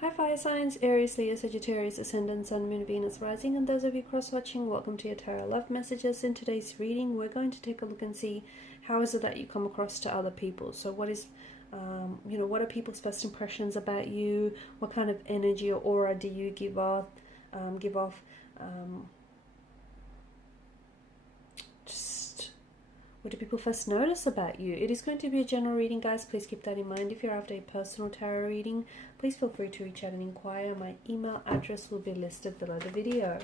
Hi fire signs, Aries, Leo, Sagittarius, Ascendant, Sun, Moon, Venus, Rising, and those of you cross-watching, welcome to your Tarot Love Messages. In today's reading, we're going to take a look and see how is it that you come across to other people. So what is, what are people's first impressions about you? What kind of energy or aura do you give off? What do people first notice about you? It is going to be a general reading, guys. Please keep that in mind. If you're after a personal tarot reading, please feel free to reach out and inquire. My email address will be listed below the video.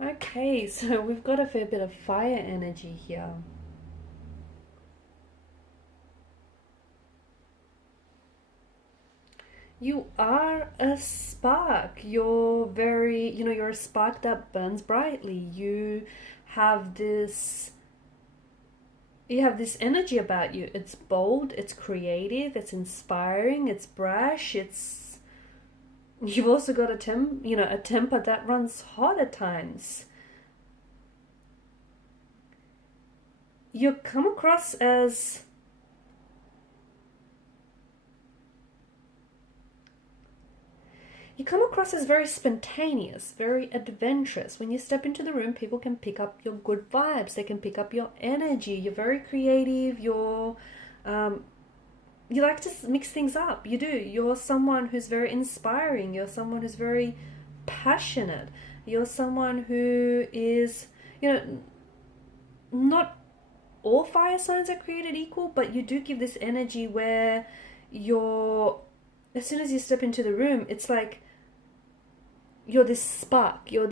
Okay, so we've got a fair bit of fire energy here. You are a spark. You're very, you're a spark that burns brightly. You have this energy about you. It's bold, it's creative, it's inspiring, it's brash, you've also got a temper that runs hot at times. You come across as very spontaneous, very adventurous. When you step into the room, people can pick up your good vibes. They can pick up your energy. You're very creative. You like to mix things up. You do. You're someone who's very inspiring. You're someone who's very passionate. You're someone who is, not all fire signs are created equal, but you do give this energy where as soon as you step into the room, it's like you're this spark. You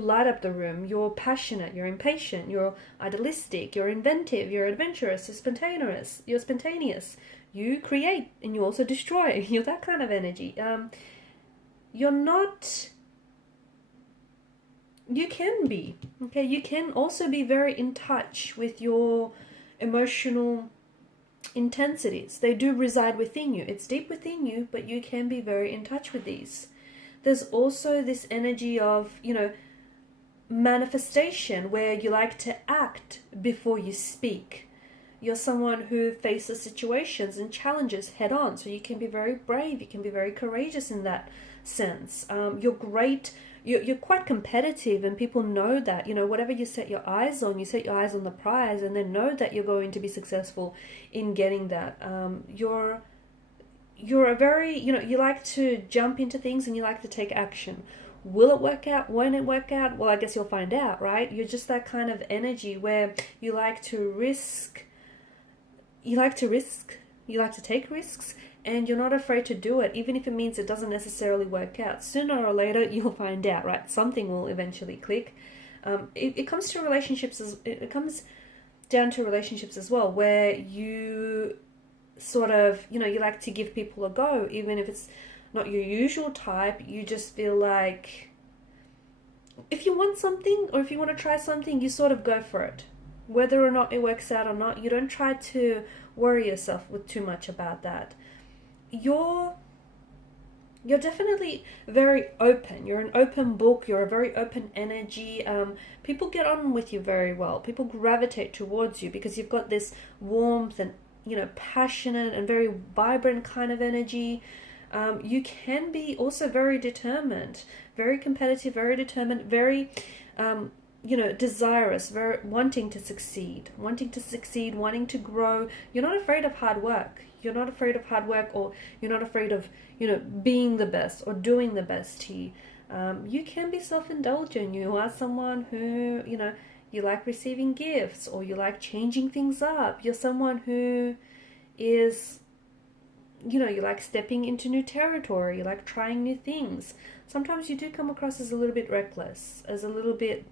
light up the room. You're passionate. You're impatient. You're idealistic. You're inventive. You're adventurous. You're spontaneous. You create and you also destroy. You're that kind of energy. You can be, okay? You can also be very in touch with your emotional intensities. They do reside within you. It's deep within you, but you can be very in touch with these. There's also this energy of, manifestation where you like to act before you speak. You're someone who faces situations and challenges head on. So you can be very brave. You can be very courageous in that sense. You're great. You're quite competitive, and people know that. Whatever you set your eyes on the prize, and then know that you're going to be successful in getting that. You're a very, you like to jump into things and you like to take action. Will it work out? Won't it work out? Well, I guess you'll find out, right? You're just that kind of energy where you like to risk. You like to take risks, and you're not afraid to do it, even if it means it doesn't necessarily work out. Sooner or later, you'll find out, right? Something will eventually click. It comes to relationships. It comes down to relationships as well, where you sort of, you like to give people a go, even if it's not your usual type. You just feel like if you want something or if you want to try something, you sort of go for it. Whether or not it works out or not, you don't try to worry yourself with too much about that. You're definitely very open. You're an open book. You're a very open energy. People get on with you very well. People gravitate towards you because you've got this warmth and, passionate and very vibrant kind of energy. You can be also very determined, very competitive, very determined, very, desirous, very wanting to succeed, wanting to grow. You're not afraid of hard work. Or you're not afraid of, being the best or doing the best here. You can be self-indulgent. You are someone who, you like receiving gifts, or you like changing things up. You're someone who is, you know, you like stepping into new territory, you like trying new things. Sometimes you do come across as a little bit reckless, as a little bit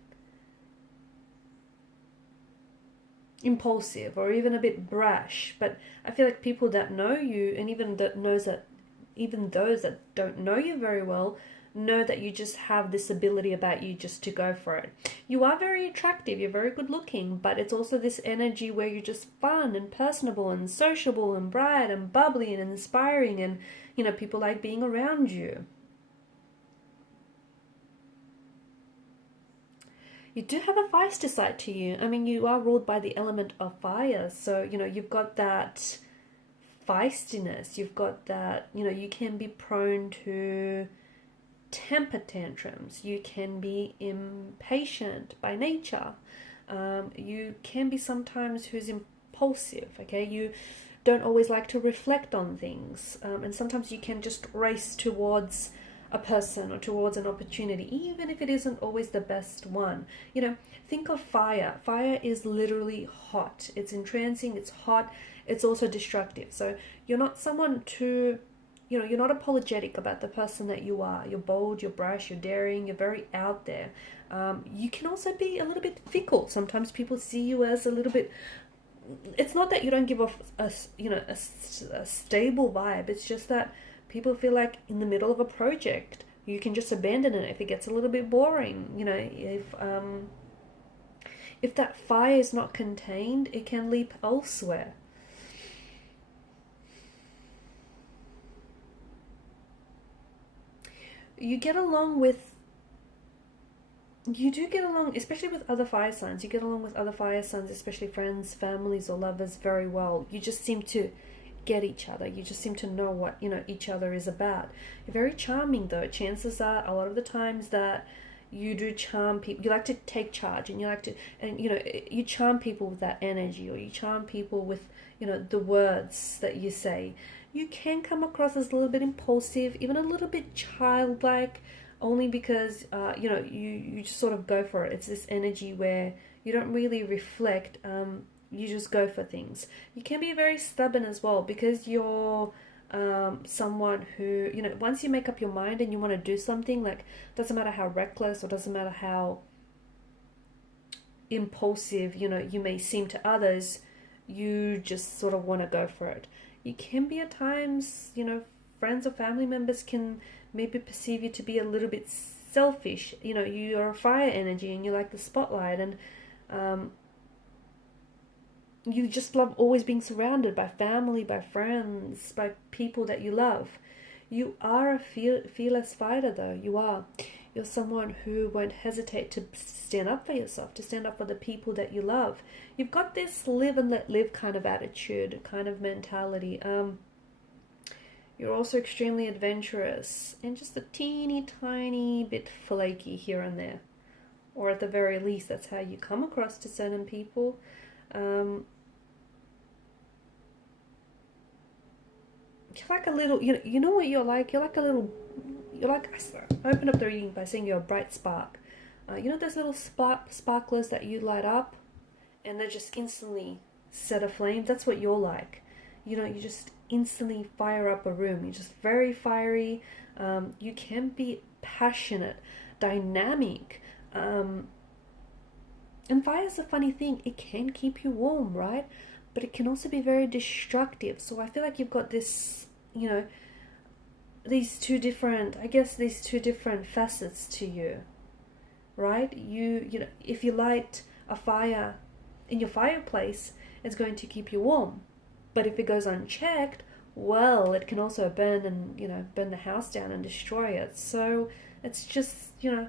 impulsive, or even a bit brash. But I feel like people that know you, and even those that don't know you very well, know that you just have this ability about you just to go for it. You are very attractive, you're very good looking, but it's also this energy where you're just fun and personable and sociable and bright and bubbly and inspiring, and, you know, people like being around you. You do have a feisty side to you. I mean, you are ruled by the element of fire, so, you know, you've got that feistiness, you've got that, you know, you can be prone to temper tantrums, you can be impatient by nature, you can be sometimes who's impulsive, okay? You don't always like to reflect on things, and sometimes you can just race towards a person or towards an opportunity, even if it isn't always the best one. You know, think of fire. Fire is literally hot. It's entrancing, it's hot, it's also destructive. So you're not someone to, you know, you're not apologetic about the person that you are. You're bold, you're brash, you're daring, you're very out there. You can also be a little bit fickle. Sometimes people see you as a little bit, it's not that you don't give off a stable vibe. It's just that people feel like in the middle of a project, you can just abandon it if it gets a little bit boring. You know, if that fire is not contained, it can leap elsewhere. You do get along, especially with other fire signs. You get along with other fire signs, especially friends, families, or lovers, very well. You just seem to get each other. You just seem to know what, you know, each other is about. You're very charming, though. Chances are, a lot of the times that you do charm people, you like to take charge, and you like to, and, you know, you charm people with that energy, or you charm people with, you know, the words that you say. You can come across as a little bit impulsive, even a little bit childlike, only because, you know, you just sort of go for it. It's this energy where you don't really reflect, you just go for things. You can be very stubborn as well, because you're someone who, you know, once you make up your mind and you want to do something, like, doesn't matter how reckless or doesn't matter how impulsive, you know, you may seem to others, you just sort of want to go for it. You can be at times, you know, friends or family members can maybe perceive you to be a little bit selfish. You know, you're a fire energy and you like the spotlight, and you just love always being surrounded by family, by friends, by people that you love. You are a fearless fighter, though. You are. You're someone who won't hesitate to stand up for yourself, to stand up for the people that you love. You've got this live and let live kind of attitude, kind of mentality. You're also extremely adventurous and just a teeny tiny bit flaky here and there. Or at the very least, that's how you come across to certain people. You're like a little, you know what you're like? You're like, I opened up the reading by saying you're a bright spark. You know those little sparklers that you light up and they just instantly set aflame? That's what you're like. You know, you just instantly fire up a room. You're just very fiery. You can be passionate, dynamic. And fire's a funny thing. It can keep you warm, right? But it can also be very destructive. So I feel like you've got this, you know, these two different facets to you, right? You know, if you light a fire in your fireplace, it's going to keep you warm. But if it goes unchecked, well, it can also burn and, you know, burn the house down and destroy it. So it's just, you know,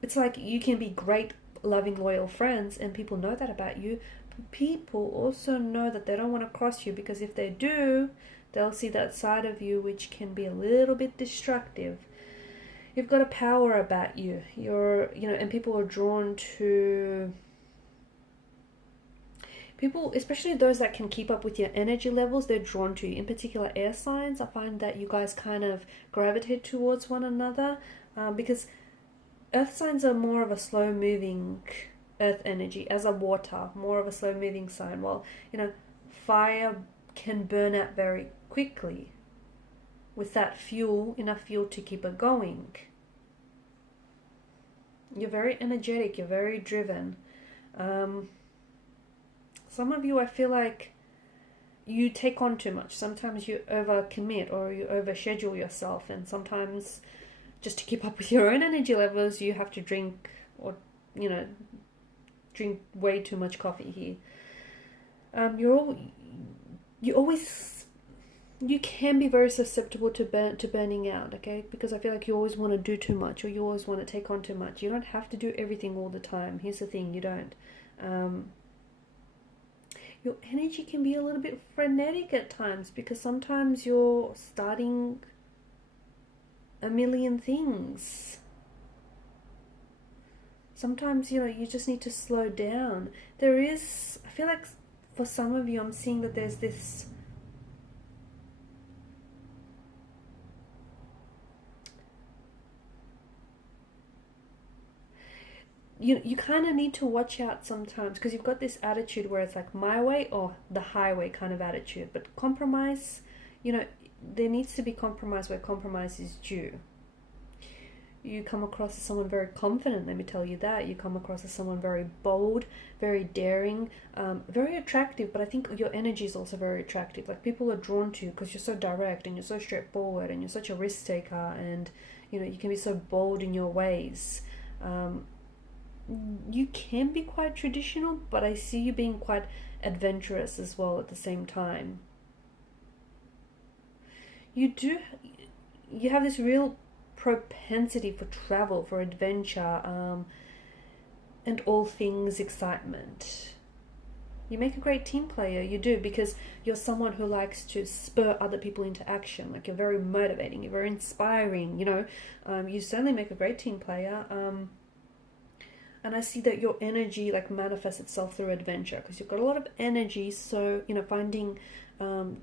it's like you can be great, loving, loyal friends, and people know that about you. But people also know that they don't want to cross you, because if they do, they'll see that side of you which can be a little bit destructive. You've got a power about you. And people are drawn to people, especially those that can keep up with your energy levels. They're drawn to you. In particular, air signs. I find that you guys kind of gravitate towards one another, because Earth signs are more of a slow moving earth energy, as a water, more of a slow moving sign. Well, fire can burn out very quickly with that fuel, enough fuel to keep it going. You're very energetic, you're very driven. Some of you, I feel like you take on too much. Sometimes you overcommit or you overschedule yourself, and sometimes just to keep up with your own energy levels, you have to drink or, drink way too much coffee here. You can be very susceptible to burning out, okay? Because I feel like you always want to do too much, or you always want to take on too much. You don't have to do everything all the time. Here's the thing, you don't. Your energy can be a little bit frenetic at times, because sometimes you're starting a million things. Sometimes, you just need to slow down. I feel like for some of you, I'm seeing that there's this you kind of need to watch out sometimes, because you've got this attitude where it's like my way or the highway kind of attitude. But compromise, there needs to be compromise where compromise is due. You come across as someone very confident, let me tell you that. You come across as someone very bold, very daring, very attractive, but I think your energy is also very attractive. Like, people are drawn to you because you're so direct and you're so straightforward and you're such a risk taker, and you can be so bold in your ways. You can be quite traditional, but I see you being quite adventurous as well at the same time. You have this real propensity for travel, for adventure, and all things excitement. You make a great team player, you do, because you're someone who likes to spur other people into action. Like, you're very motivating, you're very inspiring, you certainly make a great team player. And I see that your energy manifests itself through adventure, because you've got a lot of energy. So, finding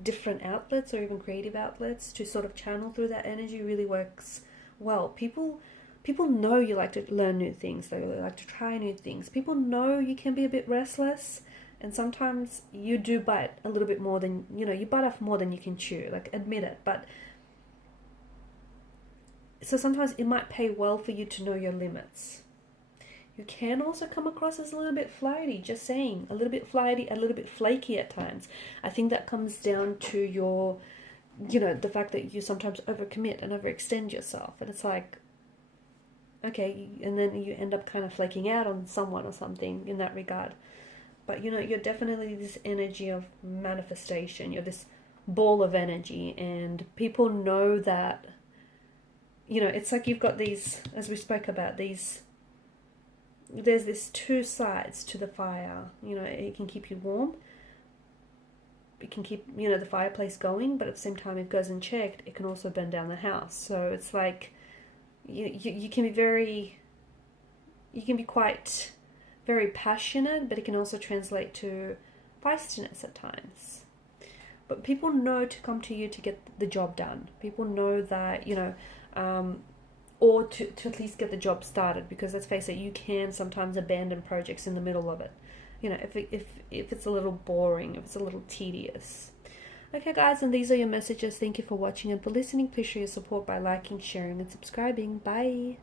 different outlets or even creative outlets to sort of channel through that energy really works well. People know you like to learn new things. They like to try new things. People know you can be a bit restless, and sometimes you do bite a little bit more than, you bite off more than you can chew. Admit it. But so sometimes it might pay well for you to know your limits. You can also come across as a little bit flighty, just saying. A little bit flighty, a little bit flaky at times. I think that comes down to your, the fact that you sometimes overcommit and overextend yourself. And it's like, okay, and then you end up kind of flaking out on someone or something in that regard. But, you're definitely this energy of manifestation. You're this ball of energy, and people know that, it's like you've got these, as we spoke about, there's this two sides to the fire. It can keep you warm. It can keep, the fireplace going, but at the same time, if it goes unchecked, it can also burn down the house. So it's like, you can be quite very passionate, but it can also translate to feistiness at times. But people know to come to you to get the job done. People know that, or to at least get the job started, because let's face it, you can sometimes abandon projects in the middle of it. If it's a little boring, if it's a little tedious. Okay, guys, and these are your messages. Thank you for watching and for listening. Please show your support by liking, sharing, and subscribing. Bye.